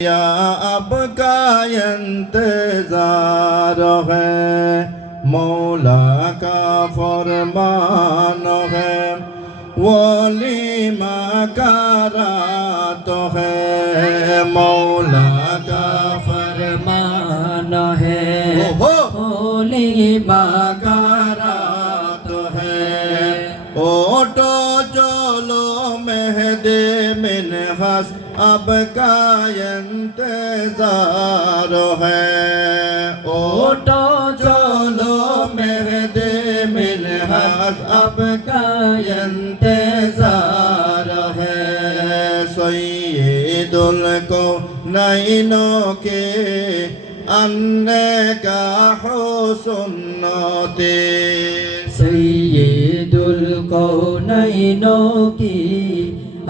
या अब का इंतजार है, मौला का फरमान है, वलीमा का रात है, मौला का फरमान है, वलीमा का रात है। ओटो चलो मेहदे मिनहस अब का इंतजार है, ओटो चलो मेहदे मिनहस अब का इंतजार है। सैयदुल कौनैनो के अन्ने का हुस्न सैयदुल कौनैनो की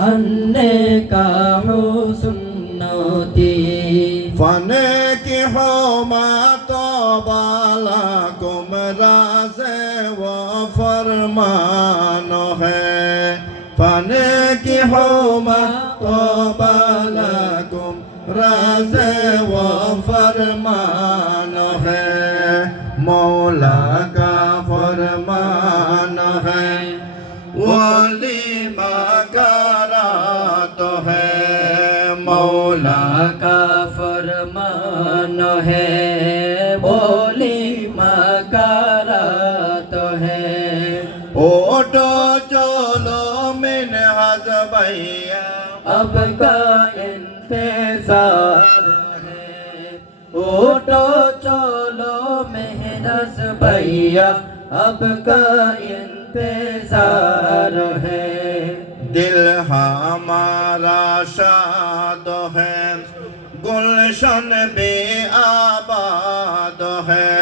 अन्ने का हुस्नती फने की हो तो बाला कुमरा से वो फरमान है, फने की हो तो बाला कुमरा से वो फरमान है, मौला का फरमान है, वलीमा का रात है, मौला का फरमान है, वलीमा का रात है। ओटो चलो मिनहज भैया अब का इंतजार है, ओटो चलो मेहरस भैया अब का इंतजार है। दिल हमारा शाद है, गुलशन बे आबाद है,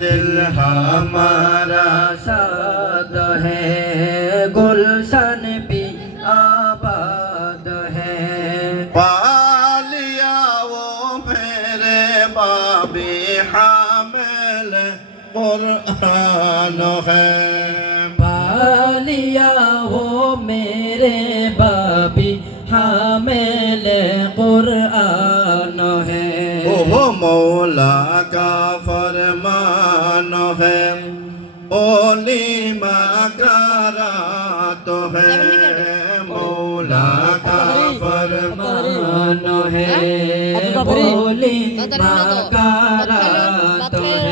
दिल हमारा शाद है, गुलशन भी आबाद है। पालिया वो मेरे बाबी हामिल कुरान है, पालिया वो मेरे बाबी हामिल कुरान है। ओ मौला का फरमान है, ओलीमा का रात है, मौला का फरमान है, ओलीमा का रात है।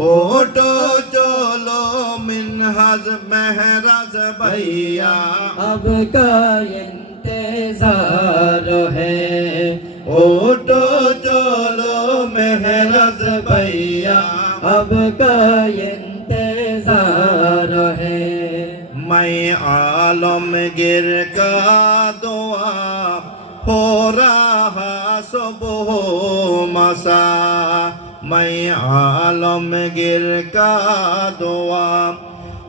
ओटो चलो मिनहज महरज भैया अब का इंतजार है, ओटो चलो महरज भैया अब का इंतजार है। मैं आलमगीर का दुआ हो रहा सुबह मसा, मैं आलमगीर का दुआ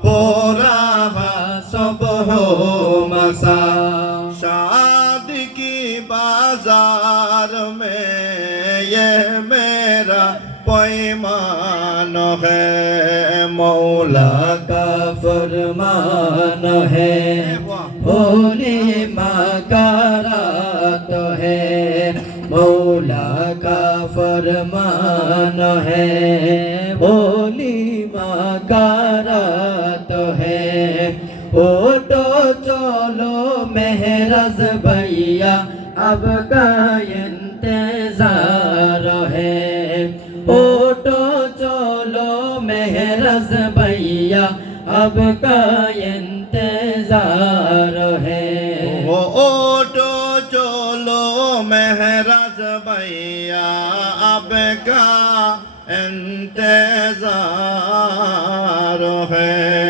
हो रहा सुबह मसा। शादी की बाजार में ये मेरा पैमान है, मौला का फरमान है, वलीमा का रात है, मौला का फरमान है, वलीमा का रात है। ओटो चलो मेहरज भैया अब का इंतजार है, ओटो चलो मेहरज भैया अब का इंतजार है। ओटो चलो महराज भैया अब का इंतजार है।